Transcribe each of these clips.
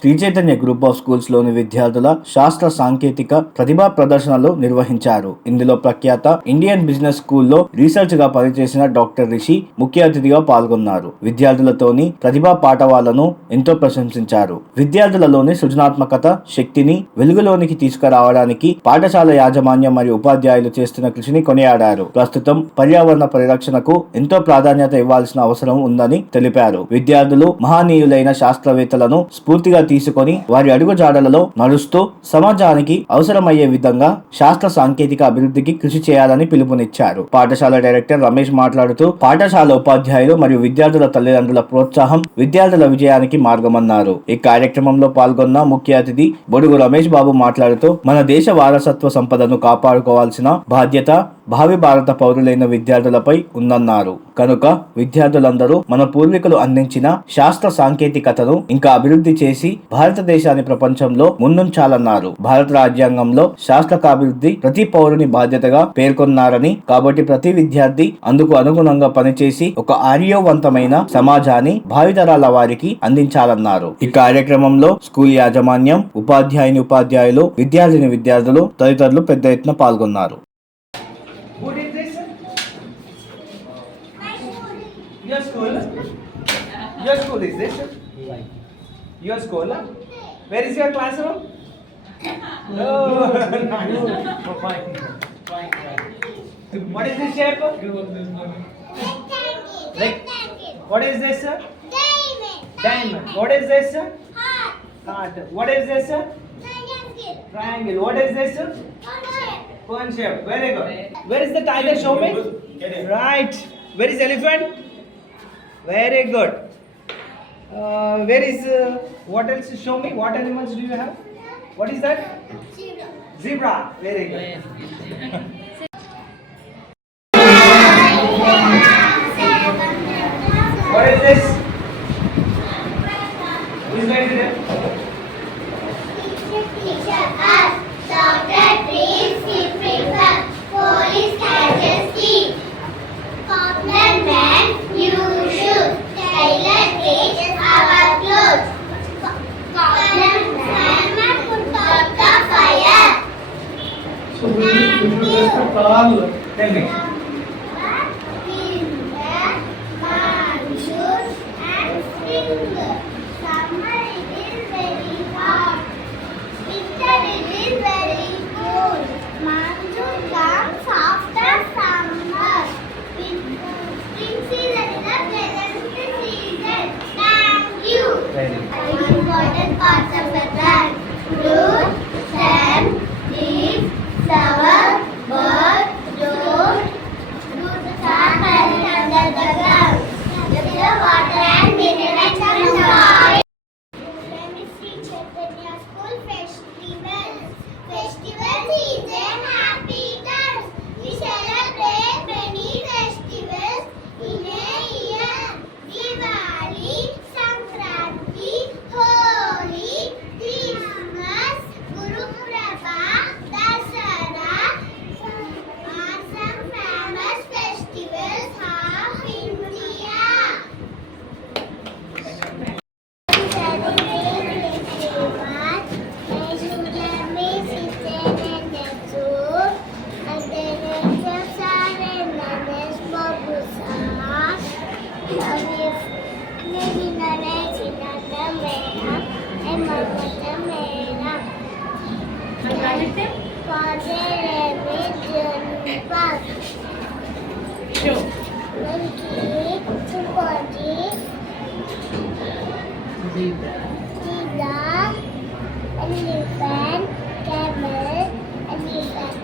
శ్రీ Chaitanya group of schools లోని విద్యార్థుల శాస్త్ర సాంకేతిక ప్రతిభా ప్రదర్శనలు నిర్వహించారు. ఇందులో ప్రఖ్యాత ఇండియన్ బిజినెస్ స్కూల్లో రీసెర్చ్ గా పనిచేసిన డాక్టర్ రిషి ముఖ్య అతిథిగా పాల్గొన్నారు. విద్యార్థులతోని ప్రతిభా పాఠవాలను ఎంతో ప్రశంసించారు. విద్యార్థులలోని సృజనాత్మకత శక్తిని వెలుగులోనికి తీసుకురావడానికి పాఠశాల యాజమాన్యం మరియు ఉపాధ్యాయులు చేస్తున్న కృషిని కొనియాడారు. ప్రస్తుతం పర్యావరణ పరిరక్షణకు ఎంతో ప్రాధాన్యత ఇవ్వాల్సిన అవసరం ఉందని తెలిపారు. విద్యార్థులు మహనీయులైన శాస్త్రవేత్తలను స్ఫూర్తిగా తీసుకొని వారి అడుగుజాడలలో నడుస్తూ సమాజానికి అవసరమయ్యే విధంగా శాస్త్ర సాంకేతిక అభివృద్ధికి కృషి చేయాలని పిలుపునిచ్చారు. పాఠశాల డైరెక్టర్ రమేష్ మాట్లాడుతూ పాఠశాల ఉపాధ్యాయులు మరియు విద్యార్థుల తల్లిదండ్రుల ప్రోత్సాహం విద్యార్థుల విజయానికి మార్గమన్నారు. ఈ కార్యక్రమంలో పాల్గొన్న ముఖ్య అతిథి బొడుగు రమేష్ బాబు మాట్లాడుతూ మన దేశ వారసత్వ సంపదను కాపాడుకోవాల్సిన బాధ్యత భావి భారత పౌరులైన విద్యార్థులపై ఉందన్నారు. కనుక విద్యార్థులందరూ మన పూర్వీకులు అందించిన శాస్త్ర సాంకేతికతను ఇంకా అభివృద్ధి చేసి భారతదేశాన్ని ప్రపంచంలో ముందుంచాలన్నారు. భారత రాజ్యాంగంలో శాస్త్రకాభివృద్ధి ప్రతి పౌరుని బాధ్యతగా పేర్కొన్నారని, కాబట్టి ప్రతి విద్యార్థి అందుకు అనుగుణంగా పనిచేసి ఒక ఆర్యోవంతమైన సమాజాన్ని భావితరాల వారికి అందించాలన్నారు. ఈ కార్యక్రమంలో స్కూల్ యాజమాన్యం, ఉపాధ్యాయులు, విద్యార్థులు తదితరులు పెద్ద ఎత్తున పాల్గొన్నారు. What is this? Your school? Your school is this? Your school? Where is your classroom? Oh, fine. What is this shape? Like, what is this? Diamond. What is this? Heart. What is this? Triangle. What is this? Cone shape. Very good. Where is the tiger? Show me. Right. Where is elephant? Very good. Where is what else? Show me. What animals do you have? What is that? Zebra. Very good. What is this? Who is going to do? Tell me. Important parts of the plant: root, stem, leaf, flower, bud, root, roots are buried under the ground. The water and minerals from soil. Sri Chaitanya School Festival. Festival is a happy time. We celebrate many festivals in a year. Diwali, Sankranti, Holi, Christmas, Guru Puraba, Dasara are some famous festivals of India. Elephant, camel, elephant,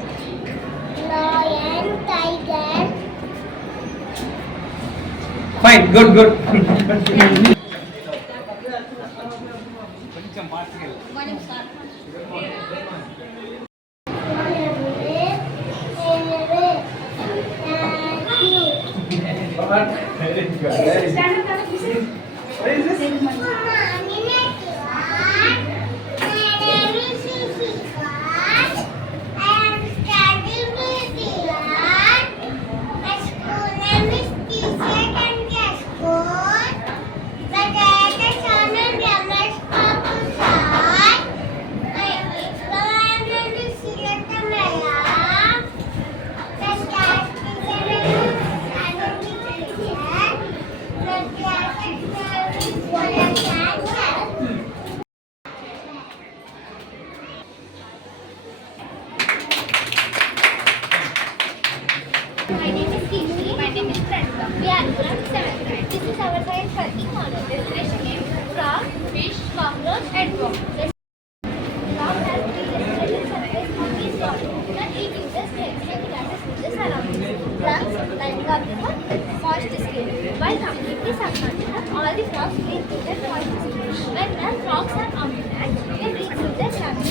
lion, tiger. Fine. Good. What is this? The My name is Kishi. My name is Pranita. We are from 7th grade. This is our science working model. Definition name: frog, fish, cockroach, and worm. Frog has three respiratory surfaces on his body that it uses to exchange gases with the surroundings. Lungs, lining up the moist skin. While completely submerged, all the frogs breathe through their moist skin. When the frogs are on the land, they breathe through their stomach.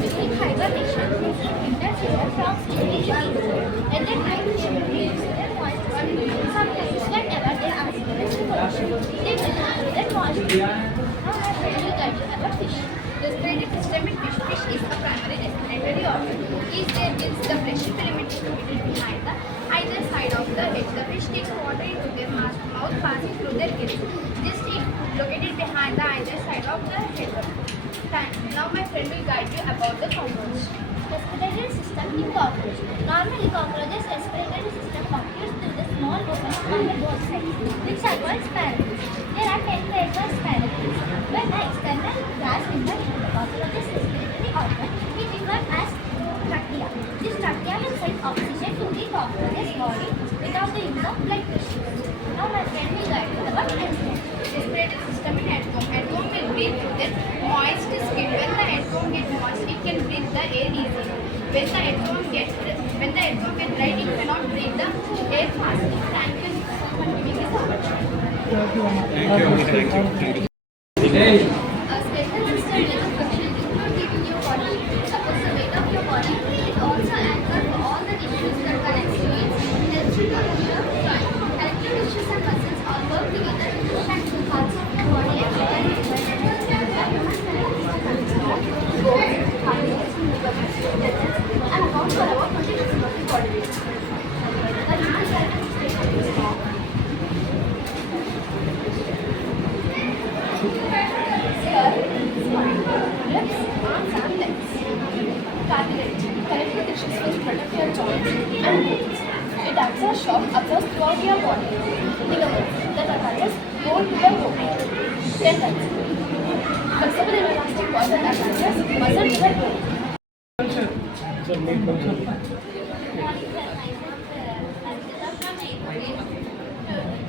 During hibernation, in winter season, frogs usually sleep. At the night, they breathe through their moist skin. Sometimes, whenever they are exposed to pollution, they breathe through their moist skin. Now, I will guide you about fish. Respiratory system in fish. Fish is a primary respiratory organ. Is there is the pressure filament is located behind the either side of the head. The fish takes water into their mouth passing through their gills. This is located behind the either side of the head. Now my friend will guide you about the cockroach. Respiratory system in cockroach. Normally, cockroaches' respiratory system occurs through the small openings on the both sides, which are called spirochetes. There are 10 pairs of spirochetes. When the external gas enters into the cockroach's respiratory organ, it becomes as trachea. This trachea will send oxygen to the cockroach's body without the use of blood pressure. Now my friend will guide you about enzyme. Respiratory system in headcomb. Headcomb will breathe through their moist skin. When the headcomb gets moist, it can breathe the air easily. When the headcomb gets dry, it cannot breathe the air fast. Thank you so much for giving this opportunity. A skeletal system is a function include giving your body supports the weight of your body. It also anchors for all the tissues that connect to it. Helps you to joint. Connective tissues and muscles all work together to push the parts of the body and bones, cartilage, ligaments, tendons, and account for about 20% of the body weight. The human skeletal system is strong. Lips, arms and legs. Cartilage. Connective tissues which protect your joints and bones. It acts as shock absorbs throughout your body. Ligaments that attaches bone to the bone. Tendons. Flexible and elastic cord that attaches muscle to the bone.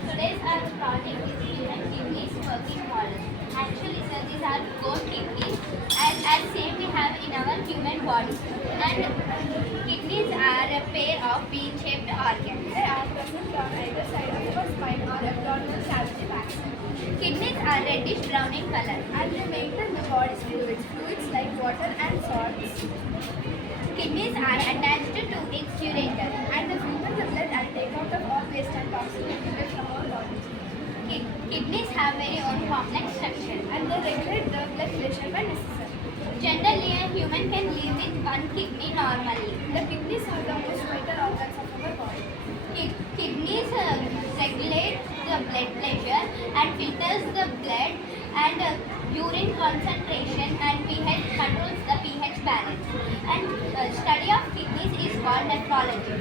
Today's our project is human kidneys working model. Actually, sir, these are goat kidneys, and same we have in our human body. And kidneys are a pair of bean-shaped organs. They are present on either side of the spine or abdominal cavity back. Kidneys are reddish brown in color. And they maintain the body's fluids like water and salts. Kidneys are attached to its ureter. And they filter the blood and take out of all waste and toxins from our body. Kidneys have very own complex structure. And they regulate the blood pressure when necessary. Generally, a human can live with one kidney normally. The kidneys are the most vital organs of our body. Kidneys regulate the blood pressure and filters the blood and urine concentration, and pH controls the pH balance. And study of kidneys is called nephrology.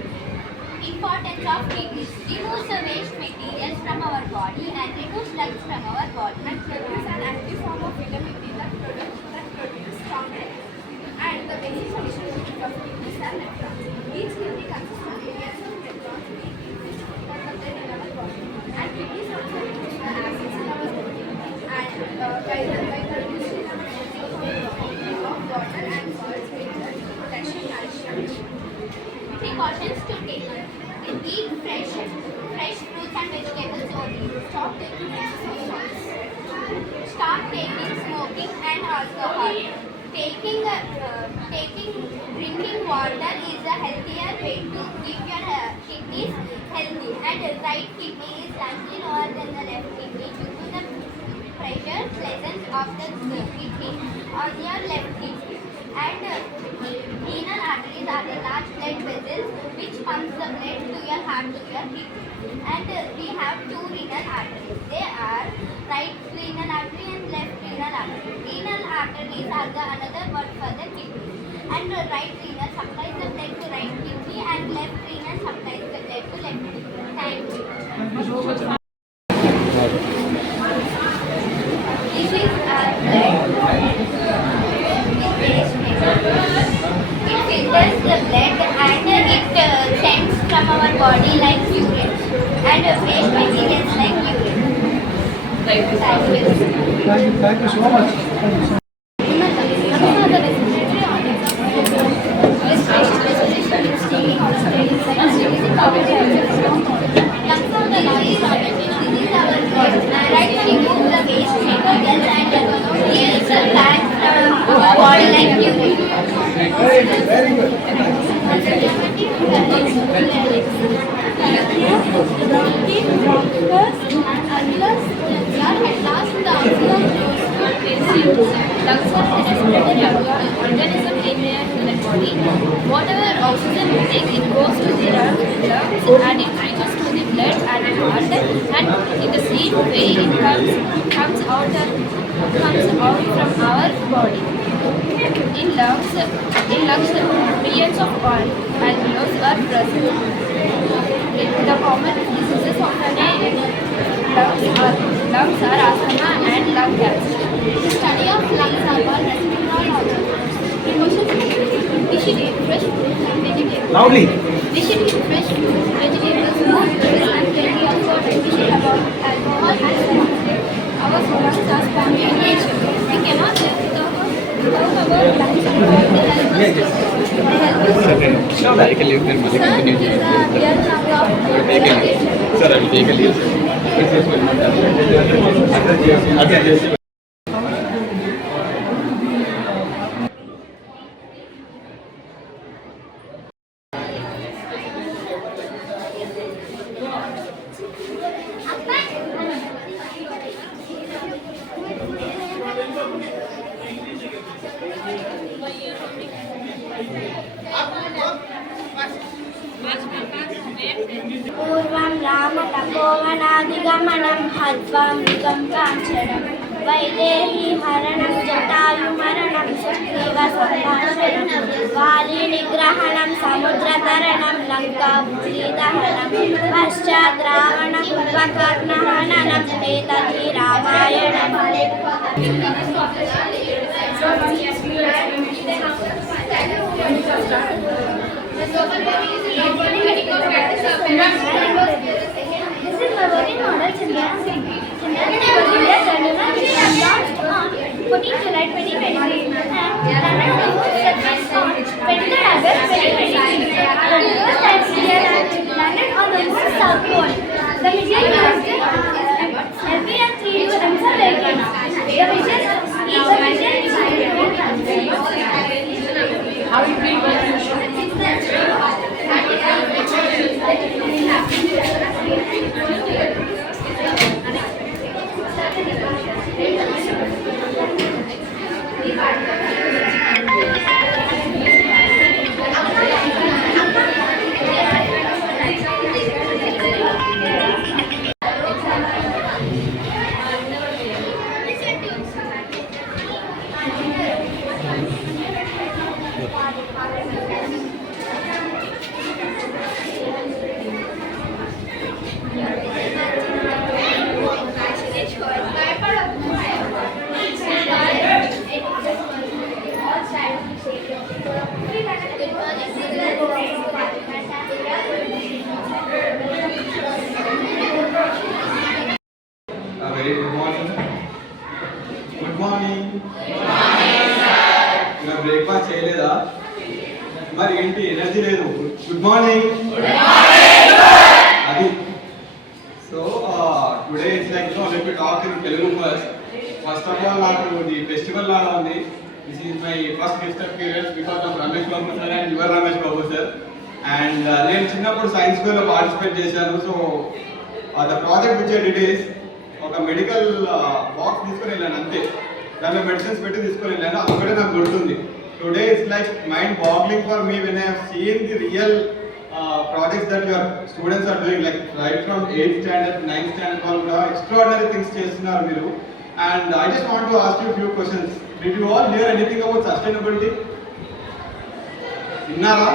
Importance of kidneys: removes the waste materials from our body and removes drugs from our body. And produce an active form of vitamin D that produces strong legs. And the basic solution of kidneys are nephrons. Each kidney consists of millions of nephrons which filter the blood in our body. And kidneys also reduce the acids in our body. And by producing of water and salts, potassium, calcium. Precautions to take: eat fresh fruits and vegetables only. Stop taking excess of salts. Stop taking smoking and alcohol. Drinking water is a healthier way to keep your kidneys healthy. And the right kidney is slightly lower than the left kidney due to the pressure presence of the kidney on your left kidney. And renal arteries are the large blood vessels which pumps the blood to your heart to your kidney. And we have two renal arteries. They are right renal artery and left renal artery. Renal arteries are the another word for the kidney. And the right renal supplies the blood to right kidney, and left renal supplies the blood to left kidney. Thank you. This is our blood. It filters the blood and it sends from our body Thank you so much. Very good. Lungs are a respiratory organism in the body. Whatever oxygen we take, it goes to the lungs and it reaches to the blood and heart. And in the same way, it comes out from our body. In lungs, millions of alveoli are present. The common diseases of lungs are asthma and lung cancer. The study of lungs are called respirology. We should eat fresh fruits and vegetables. Loudly. We should eat fresh fruits, vegetables, fruits and plenty of water. We should avoid alcohol and cigarettes. Our lungs are strong in nature. We cannot live without our lungs and all the health. Sir, I can leave them. Sir, these are real lung of Sir, I will take a leave. पूर्वं रामतपोवनादिगमनं हत्वा मृगं काञ्चनं वैदेही हरणं जटायुमरणं सुग्रीवसम्भाषणं वालीनिग्रहणं समुद्रतरणं लङ्कापुरीदहनं पश्चात् रावणं कुम्भकर्णहननम् एतद्धि रामायणम् This is my working model, Chandran Singh. Chandran Singh was India journalist which was launched on 14 July 2023 and landed on the moon surface on 23 August 2023. For the first time, India landed on the moon's south pole. The mission used heavy and 3D sensor vehicles. The mission Very good morning. Good morning. ఇంకా breakfast చేయలేదా? మరి ఏంటి energy లేదు? Good morning. అది so today it's like let me talk in Telugu first. First of all నాకు ఇది festival లాగా ఉంది. This is my first gift appearance because of Ramesh Babu sir and your Ramesh Babu sir. And నేను చిన్నప్పుడు సైన్స్ ఫేర్లో పార్టిసిపేట్ చేశాను. So the project which I did is ఒక medical box తీసుకొని వెళ్ళాను అంతే. దాంట్లో మెడిసిన్స్ పెట్టి తీసుకొని వెళ్ళాను. అది ఒకటే నాకు గుర్తుంది. Today it's like mind boggling for me when I have seen the real projects that your students are doing, like right from 8th standard, 9th standard వాళ్ళు కూడా extraordinary things చేస్తున్నారు మీరు. And I just want to ask you a few questions. Did you all hear anything about sustainability? విన్నారా?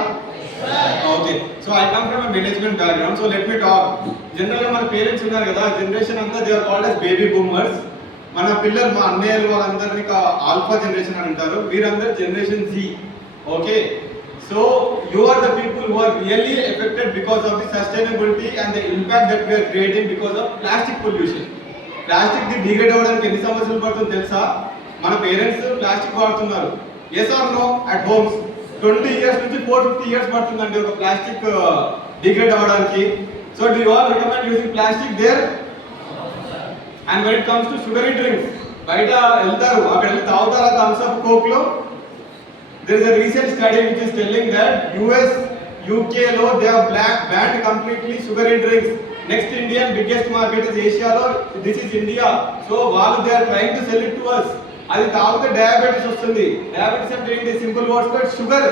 Okay. So I come from a management background. So let me talk. Generally మన పేరెంట్స్ ఉన్నారు కదా, జనరేషన్ అంతా they are called as baby boomers. మన పిల్లలు మా అన్నయ్యలు వాళ్ళందరినీ ఆల్ఫా జనరేషన్ అని అంటారు. వీరందరూ generation Z. Okay. So you are the people who are really affected because of the sustainability and the impact that we are creating because of plastic pollution. Plastic the degrade అవ్వడానికి ఎన్ని సంవత్సరాలు పడుతుందో తెలుసా? మన parents plastic వాడుతున్నారు. Yes or no? At homes 20 years నుంచి 450 years పడుతుందండి ఒక ప్లాస్టిక్ డిగ్రేడ్ అవ్వడానికి. So do you all recommend using plastic there? And when it comes to sugary drinks, బయట వెళ్తారు, అక్కడ వెళ్ళి తాగుతారా థమ్స్ అప్, కోక్ లో? There is a recent study which is telling that US, UK lo they have banned completely sugary drinks. Next Indian biggest market is Asia lo, this is India. So while they are trying to sell it to us, adi taagute diabetes vastundi. Diabetes ante enti simple words but sugar.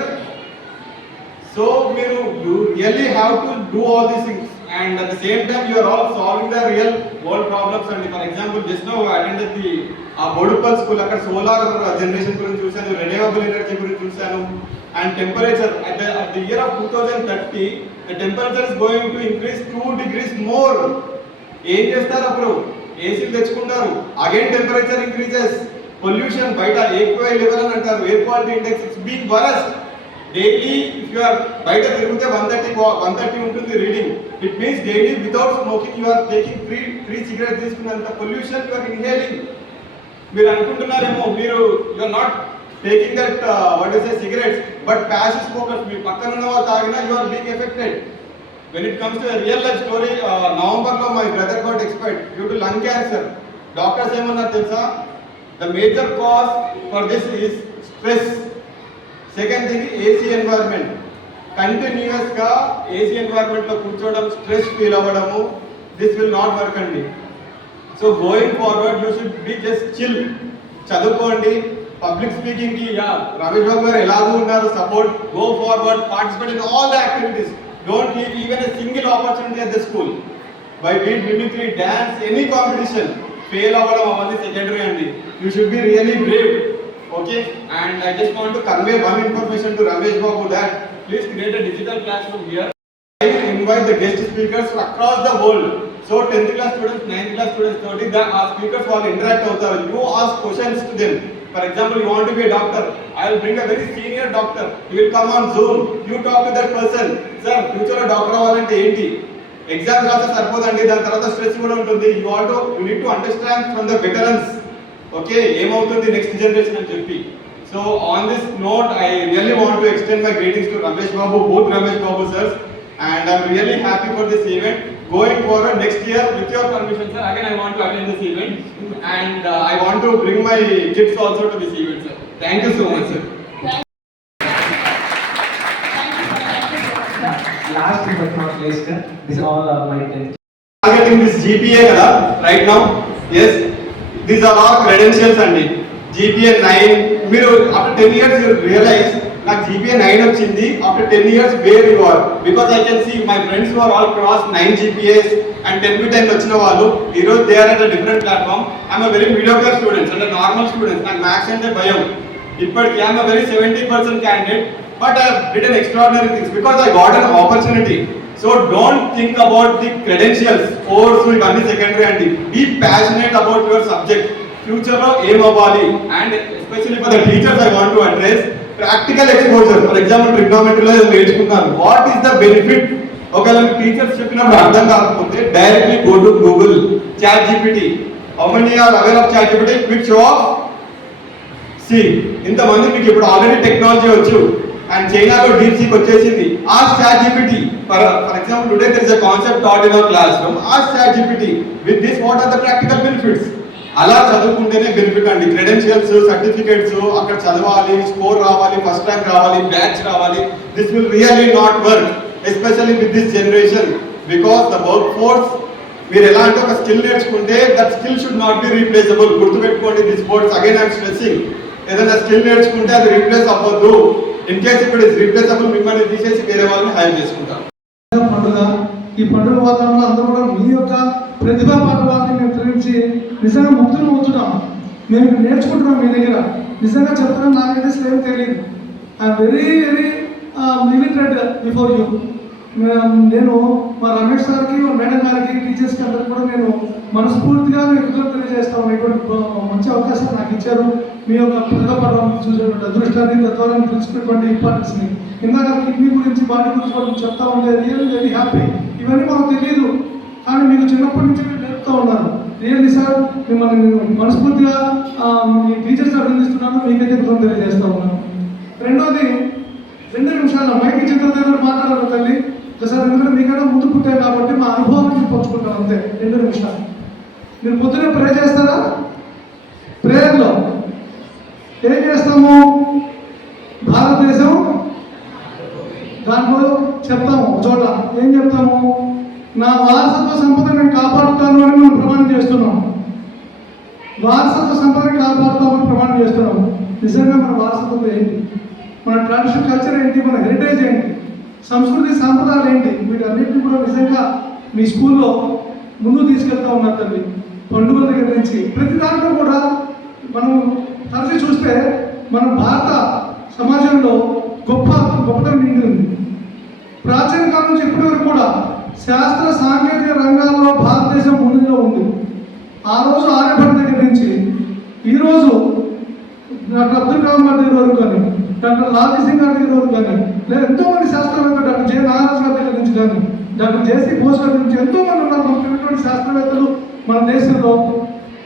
So you really have to do all these things, and at the same time you are all solving the real world problems. And for example, just now I attended the Bodupal school, అక్కడ solar generation గురించి చూశాను, renewable energy గురించి చూశాను. And temperature at the year of 2030 the temperature is going to increase 2 degrees more. ఏం చేస్తారు అప్పుడు? ఏసీలు తెచ్చుకుంటారు. Again temperature increases. పొల్యూషన్, బయట AQI లెవెల్ అని అంటారు, air quality index, it's being worst. Daily if you are బయట తిరిగితే 130 ఉంటుంది reading. It means daily without smoking you are taking 3 cigarettes తీసుకున్నంత పొల్యూషన్ యు ఆర్ ఇన్హేలింగ్. మీరు అనుకుంటున్నారేమో మీరు you are not taking that what is cigarettes, but passive smokers, మీ పక్కన ఉన్న వాళ్ళు తాగినా you are being affected. When it comes to real life story, నవంబర్లో my brother got expired due to lung cancer. Doctors ఏమన్నారు తెలుసా? The major cause for this is stress. Second thing AC environment. కంటిన్యూస్గా ఏసీ ఎన్వైర్న్మెంట్లో కూర్చోవడం, stress feel అవ్వడము, this will not work అండి. So going forward you should be just chill. చదువుకోండి. Public speaking కి రమేష్ బాబు గారు ఎలాగూ ఉన్నారు, support, go forward, participate in all the activities. Don't leave even a single opportunity at the school. By beat, mimicry, dance, any competition. Fail అవ్వడం అవన్నీ సెకండరీ అండి. You should be really Brave. Okay, and I just want to convey one information to Ramesh Babu that please create a digital classroom here. I invite the guest speakers across the world. So 10th class students, 9th class students, 30 our speakers will interact అవుతారు. You ask questions to them. For example, you want to be a doctor, I will bring a very senior doctor. He will come on Zoom. You talk to that person. Sir, future లో డాక్టర్ అవ్వాలంటే ఏంటి? ఎగ్జామ్స్ రాస్తే సరిపోదండి, దాని తర్వాత స్ట్రెస్ కూడా ఉంటుంది. You need to understand from the veterans. Okay, ఏమవుతుంది నెక్స్ట్ జనరేషన్ అని చెప్పి. So on this note I really want to extend my greetings to Ramesh Babu, both Ramesh Babu sirs, and I'm really happy for this event. Going forward next year, with your permission sir, again I want to attend this event, and I want to bring my kids also to this event sir. Thank you so much sir. Last but not least, this is all my intention. Targeting this GPA kada right now. Yes, these are all credentials andi. GPA 9, మీరు after 10 years you realize నాకు GPA 9 వచ్చింది. After 10 years where you are, because I can see my friends who are all cross 9 GPAs and 10 వచ్చిన వాళ్ళు ఈరోజు they are at a different platform. I'm a very mediocre student and a normal student. నాకు మ్యాథ్స్ అంటే భయం. ఇప్పటికి I'm a very 70% candidate, but I have written extraordinary things because I got an opportunity. So don't think about the credentials, course ఇవన్నీ సెకండరీ అండి. Be passionate about your subject. Future లో ఏం అవ్వాలి, and especially for the teachers I want to address practical exposure. For example, trigonometry లో నేర్చుకున్నాను, what is the benefit? ఒకవేళ టీచర్స్ చెప్పినప్పుడు అర్థం కాకపోతే directly go to Google, ChatGPT. How many are aware of ChatGPT? Quick show of see. ఇంతమంది మీకు ఇప్పుడు already technology వచ్చు, అండ్ చైనాలో DeepSeek వచ్చేసింది. Ask ChatGPT. For example, today there is a concept taught in our classroom. Ask ChatGPT, with this what are the practical benefits? అలా చదువుకుంటేనే బెనిఫిట్ అండి. Credentials, certificates, అక్కడ చదవాలి, స్కోర్ రావాలి, ఫస్ట్ ర్యాంక్ రావాలి, బ్యాచ్ రావాలి. This will really not work, especially with this generation, because the work force మీరు ఎలా అంటే ఒక స్కిల్ నేర్చుకుంటే that skill should not be replaceable. గుర్తుపెట్టుకోండి this words. Again I'm stressing, ఏదైనా స్కిల్ నేర్చుకుంటే అది రీప్లేస్ అవ్వద్దు. ఇన్ కేస్ ఇప్పుడు ఇస్ రీప్లేసబుల్, మిమ్మల్ని తీసేసి వేరే వాళ్ళని హైర్ చేసుకుంటారు. పండుగ, ఈ పండుగ వాతావరణంలో అందరూ కూడా మీ యొక్క ప్రతిభా పాఠవాన్ని మేము గ్రహించి నిజంగా ముక్తులు అవుతున్నాం. మేము నేర్చుకుంటున్నాం మీ దగ్గర. నిజంగా చెప్తున్నాం, నాకైతే సేమ్ తెలియదు. I'm very very limited before you. నేను మా రమేష్ సార్కి, మా మేడం గారికి, టీచర్స్కి అందరికి కూడా నేను మనస్ఫూర్తిగా కృతజ్ఞతలు తెలియజేస్తాను. ఇటువంటి మంచి అవకాశం నాకు ఇచ్చారు. మీ యొక్క ప్రతిభా పాఠవాన్ని చూసేటువంటి అదృష్టాన్ని, తత్వాన్ని తెలుసుకున్నటువంటి ఇంపార్టెన్స్ని. ఇందాక కిడ్నీ గురించి, బాడీ గురించి కూడా చెప్తా ఉంటే రియల్లీ వెరీ హ్యాపీ. ఇవన్నీ మాకు తెలియదు, కానీ మీకు చిన్నప్పటి నుంచి నేర్పుతూ ఉన్నారు. రియల్లీ సార్ మిమ్మల్ని నేను మనస్ఫూర్తిగా మీ టీచర్స్ అభినందిస్తున్నాను, మీకైతే కృతజ్ఞతలు తెలియజేస్తా ఉన్నాను. రెండోది 2 నిమిషాలు మైక్ ఇచ్చిన తర్వాత మాట్లాడాలి తల్లి ఒకసారి, ఎందుకంటే మీకైనా ముందు పుట్టారు కాబట్టి మా అనుభవాన్ని పంచుకుంటాను అంతే. 2 నిమిషాలు. మీరు పొద్దునే ప్రే చేస్తారా? ప్రేయర్లో ఏం చేస్తాము? భారతదేశం దాంట్లో చెప్తాము ఒక చోట ఏం చెప్తాము? నా వారసత్వ సంపద నేను కాపాడుతాను అని మనం ప్రమాణం చేస్తున్నాం. వారసత్వ సంపదని కాపాడుతామని ప్రమాణం చేస్తున్నాం. నిజంగా మన వారసత్వం ఏంటి? మన ట్రెడిషనల్ కల్చర్ ఏంటి? మన హెరిటేజ్ ఏంటి? సంస్కృతి సాంప్రదాయాలు ఏంటి? వీటన్నిటిని కూడా నిజంగా మీ స్కూల్లో ముందుకు తీసుకెళ్తా ఉన్నారు తల్లి. పండుగల దగ్గర నుంచి ప్రతి దాంట్లో కూడా మనం తరచు చూస్తే మన భారత సమాజంలో గొప్పతనం నిండి ఉంది. ప్రాచీన కాలం నుంచి ఇప్పటి వరకు కూడా శాస్త్ర సాంకేతిక రంగాల్లో భారతదేశం ముందులో ఉంది. ఆ రోజు ఆర్యభట్ట దగ్గర నుంచి ఈరోజు డాక్టర్ అబ్దుల్ కలాం గారి దగ్గర వరకు కానీ, డాక్టర్ లాల్జీ సింగ్ గారి దగ్గర వరకు కానీ, లేదా ఎంతోమంది శాస్త్రవేత్తలు డాక్టర్ జె నాగరాజ్ గారి దగ్గర నుంచి కానీ, డాక్టర్ జేసీ బోస్ గారి నుంచి ఎంతోమంది ఉన్నారు. మనటువంటి శాస్త్రవేత్తలు మన దేశంలో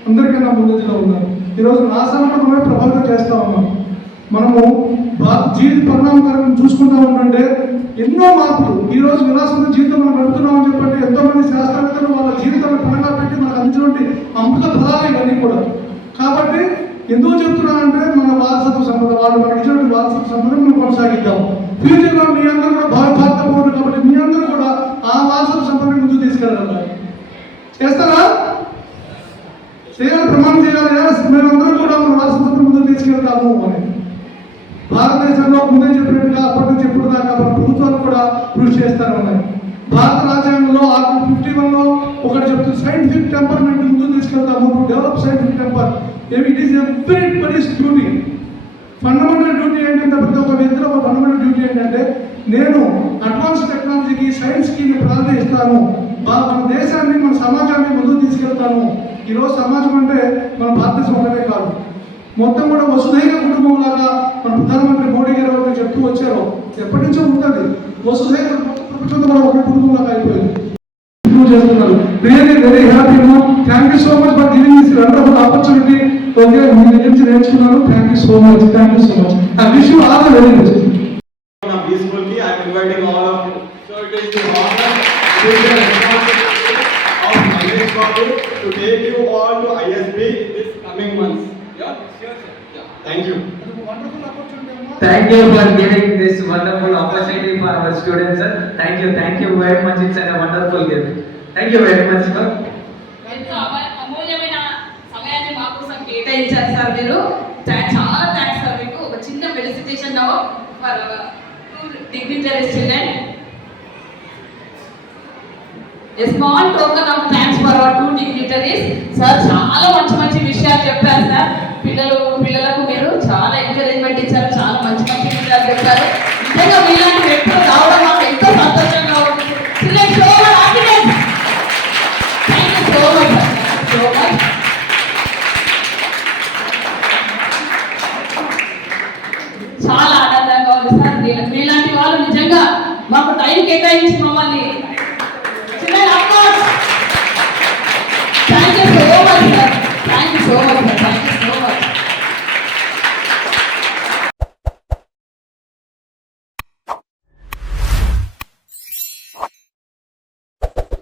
అందరికన్నా ముందులో ఉన్నారు. ఈరోజు నాసాను మనమే ప్రభావితం చేస్తూ ఉన్నాం. మనము జీవిత పరిణామకరం చూసుకుంటా ఉంటుంటే ఎన్నో మార్పులు. ఈరోజు విలాసమైన జీవితం మనం గడుపుతున్నామని చెప్పండి. ఎంతోమంది శాస్త్రవేత్తలు వాళ్ళ జీవితాన్ని పరంగా పెట్టి మనకు అందించినటువంటి అమృత ఫలాలు ఇవన్నీ కూడా. కాబట్టి ఎందుకు చెప్తున్నానంటే మన వారసత్వ సంపద, వాళ్ళు మనకి ఇచ్చినటువంటి వారసత్వ సంపదను మనం కొనసాగిద్దాం. ఫ్యూచర్లో మీ అందరూ కూడా భారత పౌరులు కాబట్టి మీ అందరూ కూడా ఆ వారసత్వ సంపదను ముందుకు తీసుకెళ్ళాలి. చేస్తారా? చేయాలి, ప్రమాణం చేయాలి. మేమందరం కూడా మన వారసత్వం ముందుకు తీసుకెళ్తాము అని. భారతదేశంలో ముందే చెప్పినట్టుగా అప్పటి నుంచి ఎప్పుడు దాకా మన ప్రభుత్వాలు కూడా కృషి చేస్తూనే ఉన్నాయి. భారత రాజ్యాంగంలో ఆర్టికల్ 51లో ఒకటి చెప్తుంది, సైంటిఫిక్ టెంపర్మెంట్ ముందుకు తీసుకెళ్తాము, develop scientific temper. It is everybody's duty. Fundamental duty ఏంటంటే ప్రతి ఒక్క వ్యక్తిలో ఒక ఫండమెంటల్ డ్యూటీ ఏంటంటే నేను అడ్వాన్స్ టెక్నాలజీకి, సైన్స్కి ప్రాధాన్యత ఇస్తాను, మన దేశాన్ని, మన సమాజాన్ని ముందుకు తీసుకెళ్తాను. ఈరోజు సమాజం అంటే మన భారతదేశం ఒకటే కాదు, మొత్తం కూడా వసుధైక కుటుంబం లాగా మన ప్రధానమంత్రి మోడీ గారు చెప్తూ వచ్చారు. ఎప్పటి నుంచో ఉంటుంది వసుధైక ప్రపంచంతో కూడా ఒక కుటుంబం లాగా అయిపోయింది. చేస్తున్నారు. Really very happy. Thank you so much for giving this wonderful opportunity. Okay, మీ దగ్గర నుంచి నేర్చుకున్నాను. Thank you so much. Thank you so much. I wish you all the very best. Peacefully, I am inviting all of you. So it is the honor, it is the responsibility of Mahesh Babu to take you all to ISB in this coming months. Yeah, sure, sir. Yeah, thank you. Thank you for giving this wonderful opportunity for our students, sir. Thank you very much. It's a wonderful gift. Thank you very much, sir. అమూల్యమైన సమయాన్ని మా కోసం కేటాయించారు సార్ మీరు. చాలా thanks sir మీకు. ఒక చిన్న felicitation now for dignitaries children. A small token of thanks for our 2 dignitaries. Sir చాలా మంచి విషయాలు చెప్పారు సార్. పిల్లలకు మీరు చాలా ఎంకరేజ్మెంట్ ఇచ్చారు, చాలా మంచి విషయాలు చెప్పారు. నిజంగా మీలాంటి వ్యక్తులు రావడం మాకు ఎంతో సంతోషంగా ఉంటుంది. Thank you so much. చాలా ఆనందంగా ఉంది సార్. మీలాంటి వాళ్ళు నిజంగా మాకు టైం కేటాయించి మమ్మల్ని thank you so much sir. Thank you so much sir. Thank you.